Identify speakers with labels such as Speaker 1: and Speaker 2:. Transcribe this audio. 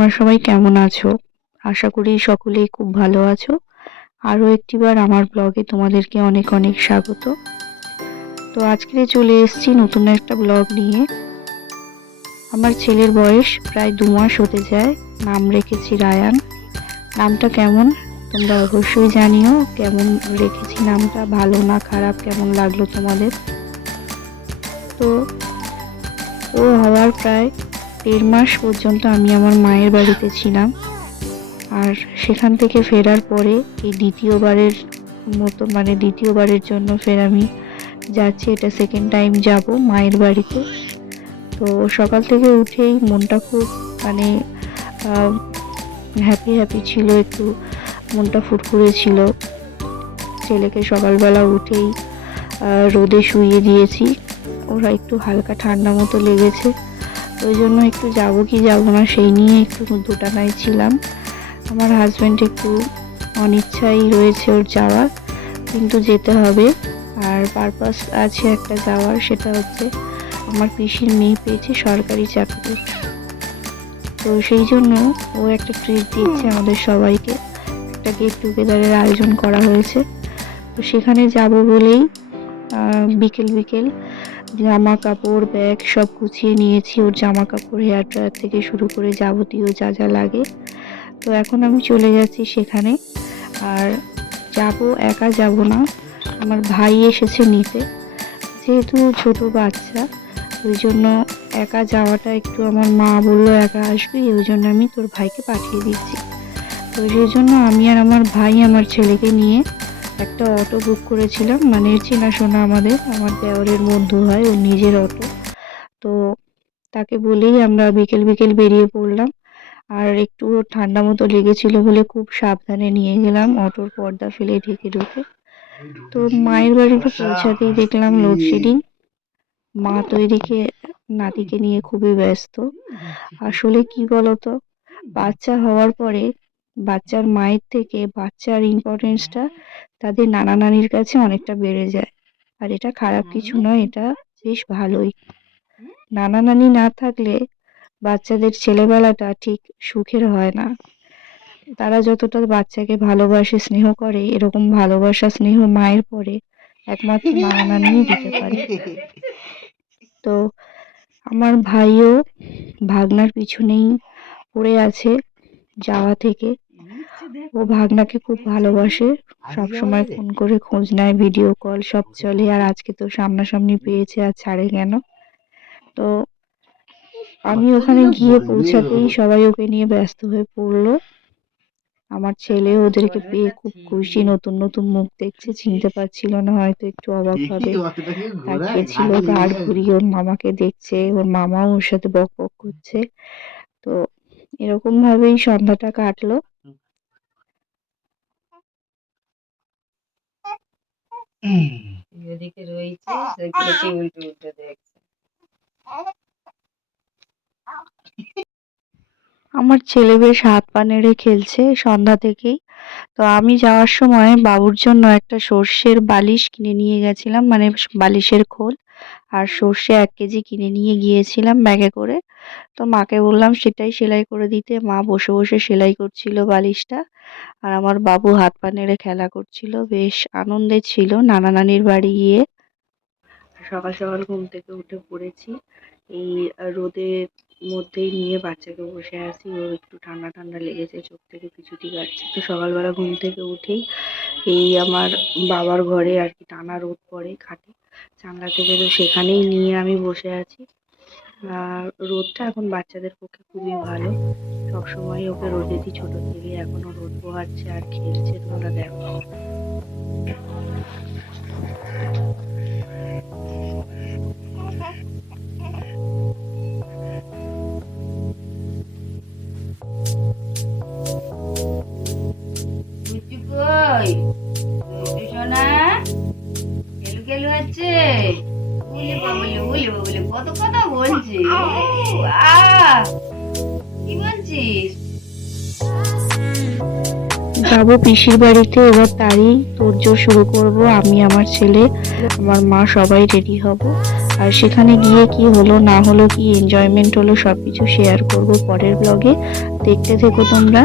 Speaker 1: তোমরা সবাই কেমন আছো? আশা করি সকলেই খুব ভালো আছো। আরও একটিবার আমার ব্লগে তোমাদেরকে অনেক অনেক স্বাগত। তো আজকে চলে এসেছি নতুন একটা ব্লগ নিয়ে। আমার ছেলের বয়স প্রায় দু মাস হতে যায়, নাম রেখেছি রায়ান। নামটা কেমন? তোমরা অবশ্যই জানিও, কেমন রেখেছি নামটা, ভালো না খারাপ, কেমন লাগল তোমাদের? তো ও হওয়ার প্রায় দেড় মাস পর্যন্ত আমি আমার মায়ের বাড়িতে ছিলাম। আর সেখান থেকে ফেরার পরে এই দ্বিতীয়বারের মতো মানে দ্বিতীয়বারের জন্য ফের আমি যাচ্ছি, এটা সেকেন্ড টাইম যাব মায়ের বাড়িতে। তো সকাল থেকে উঠেই মনটা খুব মানে হ্যাপি হ্যাপি ছিল, একটু মনটা ফুরফুরে ছিল। ছেলেকে সকালবেলা উঠেই রোদে শুইয়ে দিয়েছি। ওরা একটু হালকা ঠান্ডা মতো লেগেছে। ওই জন্য একটু যাব কি যাব না, সেই নিয়ে একটু দোটানায় ছিলাম। আমার হাজব্যান্ড একটু অনিচ্ছাই রয়েছে ওর যাওয়ার, কিন্তু যেতে হবে। আর পারপাস আছে একটা যাওয়ার, সেটা হচ্ছে আমার পিসির মেয়ে পেয়েছে সরকারি চাকরি। তো সেই জন্য ও একটা ট্রিট দিচ্ছে আমাদের সবাইকে। একটা গেট টুগেদারের আয়োজন করা হয়েছে। তো সেখানে যাব বলেই বিকেল বিকেল জামা কাপড় ব্যাগ সব গুছিয়ে নিয়েছি। ওর জামা কাপড় হেয়ার ড্রায়ার থেকে শুরু করে যাবতীয় যা যা লাগে। তো এখন আমি চলে যাচ্ছি সেখানে। আর যাব, একা যাব না। আমার ভাই এসেছে নিতে। যেহেতু ছোট বাচ্চা, ওই জন্য একা যাওয়াটা একটু আমার মা বলল একা আসবি, ওই জন্য আমি তোর ভাইকে পাঠিয়ে দিচ্ছি। তো সেই জন্য আমি আর আমার ভাই আমার ছেলেকে নিয়ে একটা অটো বুক করেছিলাম। মানে চেনাশোনা আমাদের, আমার দেওরের বন্ধু হয়, ওর নিজের অটো তো তাকে বলেই আমরা বিকেল বিকেল বেরিয়ে পড়লাম। আর একটু ঠান্ডা মতো লেগেছিল বলে খুব সাবধানে নিয়ে গেলাম, অটোর পর্দা ফেলে ঢেকে ঢুকে। তো মায়ের বাড়িতে পৌঁছাতেই দেখলাম লোডশেডিং মা তো এদিকে নাতিকে নিয়ে খুবই ব্যস্ত। আসলে কি বলতো? বাচ্চা হওয়ার পরে বাচ্চার মায়ের থেকে বাচ্চার ইম্পর্টেন্সটা তাদের নানা নানির কাছে অনেকটা বেড়ে যায়। আর এটা খারাপ কিছু নয় এটা বেশ ভালোই। নানা নানি না থাকলে বাচ্চাদের ছেলেবেলাটা ঠিক সুখের হয় না। তারা যতটা বাচ্চাকে ভালোবাসে স্নেহ করে এরকম ভালোবাসা স্নেহ মায়ের পরে একমাত্র নানা নানিই দিতে পারে। তো আমার ভাইও ভাগনার পিছনেই পড়ে আছে। যাওয়া থেকে ও ভাগনাকে খুব ভালোবাসে। সব সময় ফোন করে খোঁজ নেয় ভিডিও কল সব চলে। আর আজকে তো সামনাসামনি পেয়েছে আর ছাড়ে কেন? তো আমি ওখানে গিয়ে পৌঁছাতেই সবাই ওকে নিয়ে ব্যস্ত হয়ে পড়ল। আমার ছেলে ওদেরকে পেয়ে খুব খুশি। নতুন নতুন মুখ দেখছে চিনতে পারছিল না হয়তো একটু অবাক ভাবে তাকিয়েছিল ঘাড় ঘুরিয়ে ওর মামাকে দেখছে ওর মামাও ওর সাথে বক বক করছে। তো এরকম ভাবেই সন্ধ্যাটা কাটলো।
Speaker 2: এদিকে রয়েছে উল্টো উল্টো দেখছে।
Speaker 1: আমার ছেলে বেশ হাত পা নেড়ে খেলছে সন্ধ্যা থেকেই। তো আমি যাওয়ার সময় বাবুর জন্য একটা সর্ষের বালিশ কিনে নিয়ে গেছিলাম মানে বালিশের খোল। আর সর্ষে এক কেজি কিনে নিয়ে গিয়েছিলাম ব্যাগে করে। তো মাকে বললাম, সেটাই সেলাই করে দিতে। মা বসে বসে সেলাই করছিল বালিশটা। আর আমার বাবু হাত পা নেড়ে খেলা করছিল। বেশ আনন্দে ছিল নানা নানির বাড়ি গিয়ে। সকাল সকাল ঘুম থেকে উঠে পড়েছি। এই রোদের মধ্যেই নিয়ে বাচ্চাকে বসে আছি। ও একটু ঠান্ডা ঠান্ডা লেগেছে, চোখ থেকে কিছুটি কাটছে। তো সকালবেলা ঘুম থেকে উঠেই এই আমার বাবার ঘরে আর কি টানা রোদ পড়ে খাটে। জানলা থেকে তো সেখানেই নিয়ে আমি বসে আছি। আর রোদটা এখন বাচ্চাদের পক্ষে খুবই ভালো। সবসময় ওকে রোদে দিই ছোট থেকে, এখনও রোদ পোহাচ্ছে আর খেলছে তোমরা দেখো।
Speaker 2: মুচু বাবুলে উলে বাবুলে কত কথা বলছি কি বলছিস?
Speaker 1: যাব পিসির বাড়িতে এবার তারই তোড়জোড় শুরু করব আমি আমার ছেলে আমার মা সবাই রেডি হব। আর সেখানে গিয়ে কি হলো না হলো কি এনজয়মেন্ট হলো সবকিছু শেয়ার করব পরের ব্লগে দেখতে থেকো তোমরা।